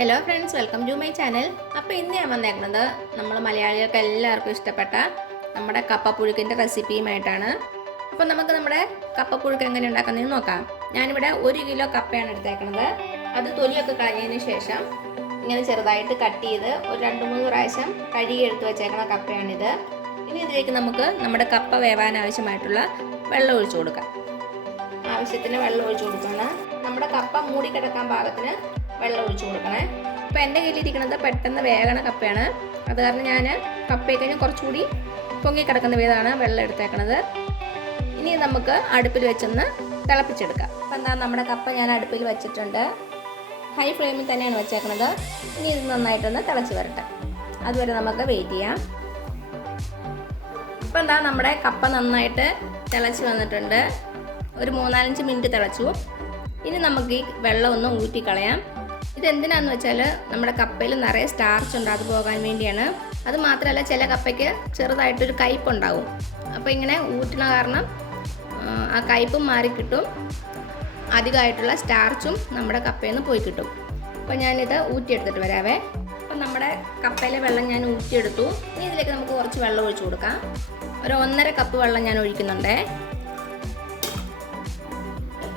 Hello friends, welcome to my channel. അപ്പോൾ ഇന്ന് ഞാൻ വന്നേക്കുന്നത് നമ്മൾ മലയാളികൾക്ക് എല്ലാവർക്കും ഇഷ്ടപ്പെട്ട നമ്മുടെ കപ്പപ്പുഴുക്കിൻ്റെ റെസിപ്പിയുമായിട്ടാണ്. അപ്പോൾ നമുക്ക് നമ്മുടെ കപ്പപ്പുഴുക്ക് എങ്ങനെ ഉണ്ടാക്കുന്നതെന്ന് നോക്കാം. ഞാനിവിടെ 1 കിലോ കപ്പയാണ് എടുത്തേക്കുന്നത്. അത് തൊലിയൊക്കെ കളഞ്ഞതിന് ശേഷം ഇങ്ങനെ ചെറുതായിട്ട് കട്ട് ചെയ്ത് ഒരു 2-3 പ്രാവശ്യം കഴുകി എടുത്ത് വെച്ചേക്കുന്ന കപ്പയാണിത്. ഇനി ഇതിലേക്ക് നമുക്ക് നമ്മുടെ കപ്പ വേവാൻ ആവശ്യമായിട്ടുള്ള വെള്ളം ഒഴിച്ചു കൊടുക്കാം. ആവശ്യത്തിന് വെള്ളം ഒഴിച്ചു കൊടുക്കണം. നമ്മുടെ കപ്പ മൂടിക്കിടക്കാൻ പാകത്തിന് വെള്ളം ഒഴിച്ചു കൊടുക്കണേ. അപ്പോൾ എൻ്റെ കയ്യിലിരിക്കുന്നത് പെട്ടെന്ന് വേകണ കപ്പയാണ്. അത് കാരണം ഞാൻ കപ്പയൊക്കെ കുറച്ചുകൂടി പൊങ്ങിക്കിടക്കുന്ന വിധമാണ് വെള്ളം എടുത്തേക്കണത്. ഇനി നമുക്ക് അടുപ്പിൽ വെച്ചൊന്ന് തിളപ്പിച്ചെടുക്കാം. അപ്പോൾ എന്താ, നമ്മുടെ കപ്പ ഞാൻ അടുപ്പിൽ വെച്ചിട്ടുണ്ട്. ഹൈ ഫ്ലെയിമിൽ തന്നെയാണ് വെച്ചേക്കണത്. ഇനി ഇത് നന്നായിട്ടൊന്ന് തിളച്ച് വരട്ടെ. അതുവരെ നമുക്ക് വെയിറ്റ് ചെയ്യാം. ഇപ്പോൾ എന്താ, നമ്മുടെ കപ്പ നന്നായിട്ട് തിളച്ച് വന്നിട്ടുണ്ട്. ഒരു 3-4 മിനിറ്റ് തിളച്ചു. ഇനി നമുക്ക് ഈ വെള്ളം ഒന്ന് ഊറ്റിക്കളയാം. ഇതെന്തിനാന്ന് വെച്ചാൽ നമ്മുടെ കപ്പയിൽ നിറയെ സ്റ്റാർച്ച് ഉണ്ട്, അത് പോകാൻ വേണ്ടിയാണ്. അത് മാത്രമല്ല, ചില കപ്പയ്ക്ക് ചെറുതായിട്ടൊരു കയ്പുണ്ടാവും. അപ്പോൾ ഇങ്ങനെ ഊറ്റണ കാരണം ആ കയ്പും മാറിക്കിട്ടും, അധികമായിട്ടുള്ള സ്റ്റാർച്ചും നമ്മുടെ കപ്പയിൽ നിന്ന് പോയി കിട്ടും. അപ്പോൾ ഞാനിത് ഊറ്റിയെടുത്തിട്ട് വരാവേ. അപ്പം നമ്മുടെ കപ്പയിലെ വെള്ളം ഞാൻ ഊറ്റിയെടുത്തു. ഇനി ഇതിലേക്ക് നമുക്ക് കുറച്ച് വെള്ളം ഒഴിച്ചു കൊടുക്കാം. ഒരു 1.5 കപ്പ് വെള്ളം ഞാൻ ഒഴിക്കുന്നുണ്ടേ.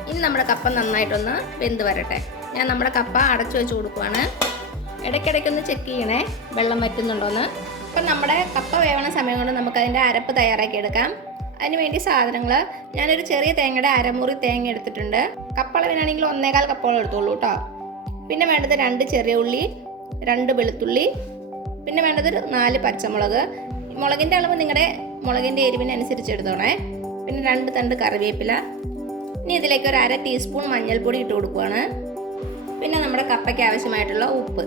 ഇനി നമ്മുടെ കപ്പ നന്നായിട്ടൊന്ന് വെന്ത് വരട്ടെ. ഞാൻ നമ്മുടെ കപ്പ അടച്ചു വെച്ച് കൊടുക്കുവാണ്. ഇടയ്ക്കിടയ്ക്കൊന്ന് ചെക്ക് ചെയ്യണേ വെള്ളം വറ്റുന്നുണ്ടോയെന്ന്. അപ്പം നമ്മുടെ കപ്പ വേവണ സമയം കൊണ്ട് നമുക്കതിൻ്റെ അരപ്പ് തയ്യാറാക്കി എടുക്കാം. അതിന് വേണ്ടി സാധനങ്ങൾ, ഞാനൊരു ചെറിയ തേങ്ങയുടെ അരമുറി തേങ്ങ എടുത്തിട്ടുണ്ട്. കപ്പളവിനാണെങ്കിൽ 1.25 കപ്പോളം എടുത്തോളൂ കേട്ടോ. പിന്നെ വേണ്ടത് 2 ചെറിയ ഉള്ളി, 2 വെളുത്തുള്ളി, പിന്നെ വേണ്ടത് 4 പച്ചമുളക്. മുളകിൻ്റെ അളവ് നിങ്ങളുടെ മുളകിൻ്റെ എരിവിനനുസരിച്ച് എടുത്തോണേ. പിന്നെ 2 തണ്ട് കറിവേപ്പില. ഇനി ഇതിലേക്ക് ഒരു 1/2 ടീസ്പൂൺ മഞ്ഞൾപ്പൊടി ഇട്ട് കൊടുക്കുകയാണ്. പിന്നെ നമ്മുടെ കപ്പയ്ക്ക് ആവശ്യമായിട്ടുള്ള ഉപ്പ്.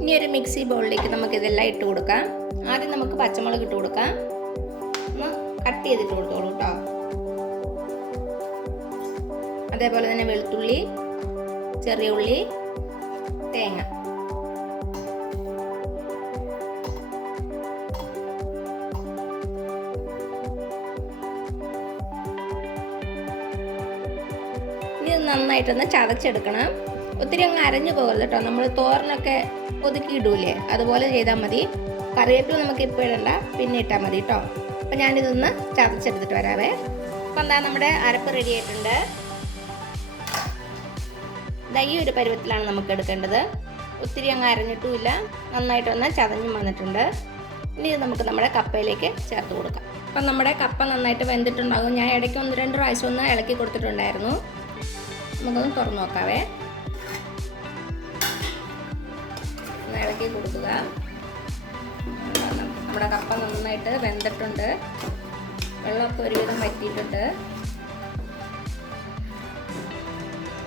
ഇനി ഒരു മിക്സി ബൗളിലേക്ക് നമുക്കിതെല്ലാം ഇട്ട് കൊടുക്കാം. ആദ്യം നമുക്ക് പച്ചമുളക് ഇട്ട് കൊടുക്കാം. ഒന്ന് കട്ട് ചെയ്തിട്ട് കൊടുത്തോളൂ കേട്ടോ. അതേപോലെ തന്നെ വെളുത്തുള്ളി, ചെറിയ ഉള്ളി, തേങ്ങ. ഇത് നന്നായിട്ടൊന്ന് ചതച്ചെടുക്കണം. ഒത്തിരി അങ്ങ് അരഞ്ഞു പോകരുത് കേട്ടോ. നമ്മൾ തോരനൊക്കെ ഒതുക്കി ഇടൂലേ, അതുപോലെ ചെയ്താൽ മതി. കറിവേപ്പില നമുക്ക് ഇപ്പോൾ ഇടണ്ട, പിന്നെ ഇട്ടാൽ മതി കേട്ടോ. അപ്പം ഞാനിതൊന്ന് ചതച്ചെടുത്തിട്ട് വരാവേ. അപ്പം എന്താ, നമ്മുടെ അരപ്പ് റെഡി ആയിട്ടുണ്ട്. ഈ ഒരു പരുവത്തിലാണ് നമുക്ക് എടുക്കേണ്ടത്. ഒത്തിരി അങ്ങ് അരഞ്ഞിട്ടുമില്ല, നന്നായിട്ടൊന്ന് ചതഞ്ഞും വന്നിട്ടുണ്ട്. ഇനി ഇത് നമുക്ക് നമ്മുടെ കപ്പയിലേക്ക് ചേർത്ത് കൊടുക്കാം. അപ്പം നമ്മുടെ കപ്പ നന്നായിട്ട് വെന്തിട്ടുണ്ടാകും. ഞാൻ ഇടയ്ക്ക് 1-2 പ്രാവശ്യം ഒന്ന് ഇളക്കി കൊടുത്തിട്ടുണ്ടായിരുന്നു. നമുക്കൊന്ന് തുറന്നു നോക്കാവേ. ഒന്ന് ഇളക്കി കൊടുക്കുക. നമ്മുടെ കപ്പ നന്നായിട്ട് വെന്തിട്ടുണ്ട്. വെള്ളമൊക്കെ ഒരുവിധം വറ്റിയിട്ടുണ്ട്.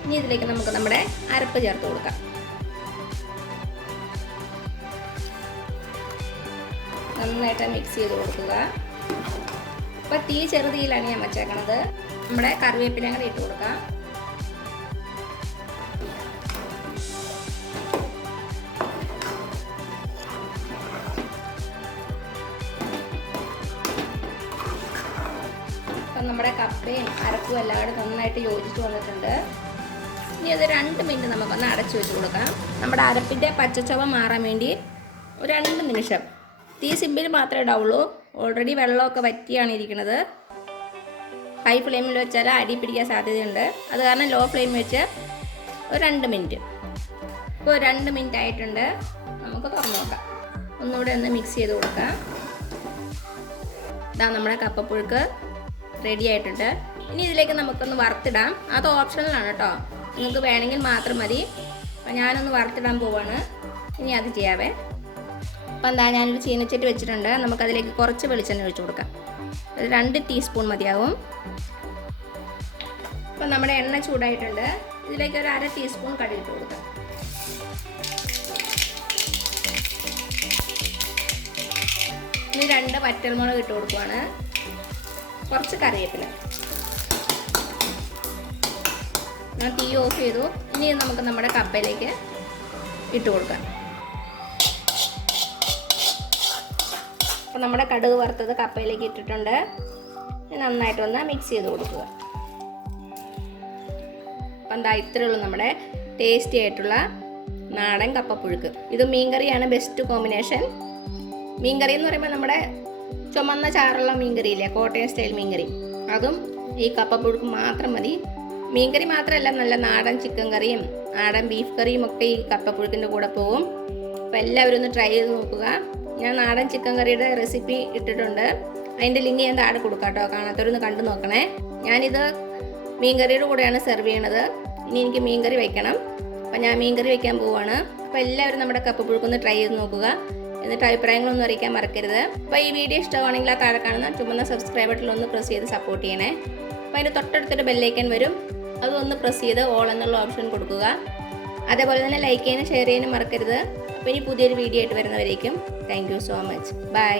ഇനി ഇതിലേക്ക് നമുക്ക് നമ്മുടെ അരപ്പ് ചേർത്ത് കൊടുക്കാം. നന്നായിട്ട് മിക്സ് ചെയ്ത് കൊടുക്കുക. അപ്പോൾ തീ ചെറുതീയിലാണ് ഞാൻ വെച്ചേക്കണത്. നമ്മുടെ കറിവേപ്പില കൂടെ ഇട്ട് കൊടുക്കാം. നമ്മുടെ കപ്പയും അരപ്പും എല്ലാം കൂടെ നന്നായിട്ട് യോജിച്ച് വന്നിട്ടുണ്ട്. ഇനി അത് 2 മിനിറ്റ് നമുക്കൊന്ന് അടച്ചു വെച്ച് കൊടുക്കാം. നമ്മുടെ അരപ്പിൻ്റെ പച്ചച്ചവ മാറാൻ വേണ്ടി ഒരു 2 നിമിഷം. തീ സിമ്പിൾ മാത്രമേ ഇടാവുള്ളൂ. ഓൾറെഡി വെള്ളമൊക്കെ വറ്റിയാണ് ഇരിക്കുന്നത്. ഹൈ ഫ്ലെയിമിൽ വെച്ചാൽ അടി പിടിക്കാൻ സാധ്യതയുണ്ട്. അത് കാരണം ലോ ഫ്ലെയിം വെച്ച് ഒരു 2 മിനിറ്റ്. ഇപ്പോൾ 2 മിനിറ്റ് ആയിട്ടുണ്ട്. നമുക്ക് തുറന്നു നോക്കാം. ഒന്നുകൂടെ ഒന്ന് മിക്സ് ചെയ്ത് കൊടുക്കാം. ഇതാ നമ്മുടെ കപ്പപ്പുഴുക്ക് റെഡി ആയിട്ടുണ്ട്. ഇനി ഇതിലേക്ക് നമുക്കൊന്ന് വറുത്തിടാം. അത് ഓപ്ഷണലാണ് കേട്ടോ, നിങ്ങൾക്ക് വേണമെങ്കിൽ മാത്രം മതി. അപ്പം ഞാനൊന്ന് വറുത്തിടാൻ പോവാണ്. ഇനി അത് ചെയ്യാവേ. അപ്പം എന്താ, ഞാനൊരു ചീനച്ചട്ടി വെച്ചിട്ടുണ്ട്. നമുക്കതിലേക്ക് കുറച്ച് വെളിച്ചെണ്ണ ഒഴിച്ചു കൊടുക്കാം. ഒരു 2 ടീസ്പൂൺ മതിയാവും. അപ്പം നമ്മുടെ എണ്ണ ചൂടായിട്ടുണ്ട്. ഇതിലേക്ക് ഒരു 1/2 ടീസ്പൂൺ കടുക് ഇട്ട് കൊടുക്കാം. ഇനി 2 വറ്റൽമുളക് ഇട്ട് കൊടുക്കുവാണ്. കുറച്ച് കറിവേപ്പില. ഞാൻ തീ ഓഫ് ചെയ്തു. ഇനി നമുക്ക് നമ്മുടെ കപ്പയിലേക്ക് ഇട്ട് കൊടുക്കാം. അപ്പോൾ നമ്മുടെ കടുക് വറുത്തത് കപ്പയിലേക്ക് ഇട്ടിട്ടുണ്ട്. നന്നായിട്ടൊന്ന് മിക്സ് ചെയ്ത് കൊടുക്കുക. അപ്പം എന്താ ഇത്രയേ ഉള്ളൂ നമ്മുടെ ടേസ്റ്റി ആയിട്ടുള്ള നാടൻ കപ്പപ്പുഴുക്ക്. ഇത് മീൻകറിയാണ് ബെസ്റ്റ് കോമ്പിനേഷൻ. മീൻകറി എന്ന് പറയുമ്പോൾ നമ്മുടെ ചുമന്ന ചാറുള്ള മീൻകറിയില്ലേ, കോട്ടയം സ്റ്റൈൽ മീൻകറി, അതും ഈ കപ്പപ്പുഴുക്ക് മാത്രം മതി. മീൻകറി മാത്രമല്ല, നല്ല നാടൻ ചിക്കൻ കറിയും നാടൻ ബീഫ് കറിയും ഒക്കെ ഈ കപ്പപ്പുഴുക്കിൻ്റെ കൂടെ പോകും. അപ്പോൾ എല്ലാവരും ഒന്ന് ട്രൈ ചെയ്ത് നോക്കുക. ഞാൻ നാടൻ ചിക്കൻ കറിയുടെ റെസിപ്പി ഇട്ടിട്ടുണ്ട്, അതിൻ്റെ ലിങ്ക് ഞാൻ താഴെ കൊടുക്കാം കേട്ടോ. കാണാത്തവരൊന്ന് കണ്ടു നോക്കണേ. ഞാനിത് മീൻകറിയുടെ കൂടെയാണ് സെർവ് ചെയ്യണത്. ഇനി എനിക്ക് മീൻകറി വയ്ക്കണം, അപ്പോൾ ഞാൻ മീൻകറി വയ്ക്കാൻ പോവുകയാണ്. അപ്പോൾ എല്ലാവരും നമ്മുടെ കപ്പപ്പുഴുക്കൊന്ന് ട്രൈ ചെയ്ത് നോക്കുക. എന്നിട്ട് അഭിപ്രായങ്ങളൊന്നും അറിയിക്കാൻ മറക്കരുത്. അപ്പോൾ ഈ വീഡിയോ ഇഷ്ടമാണെങ്കിൽ ആ താഴെ കാണുന്ന ചുമന്ന സബ്സ്ക്രൈബ് ബട്ടണിൽ ഒന്ന് പ്രസ് ചെയ്ത് സപ്പോർട്ട് ചെയ്യണേ. അപ്പോൾ അതിൻ്റെ തൊട്ടടുത്തൊരു ബെല്ലൈക്കൻ വരും, അതൊന്ന് പ്രസ് ചെയ്ത് ഓൾ എന്നുള്ള ഓപ്ഷൻ കൊടുക്കുക. അതേപോലെ തന്നെ ലൈക്ക് ചെയ്യാനും ഷെയർ ചെയ്യാനും മറക്കരുത്. അപ്പോൾ ഇനി പുതിയൊരു വീഡിയോ ആയിട്ട് വരുന്നവരേക്കും thank you so much. By.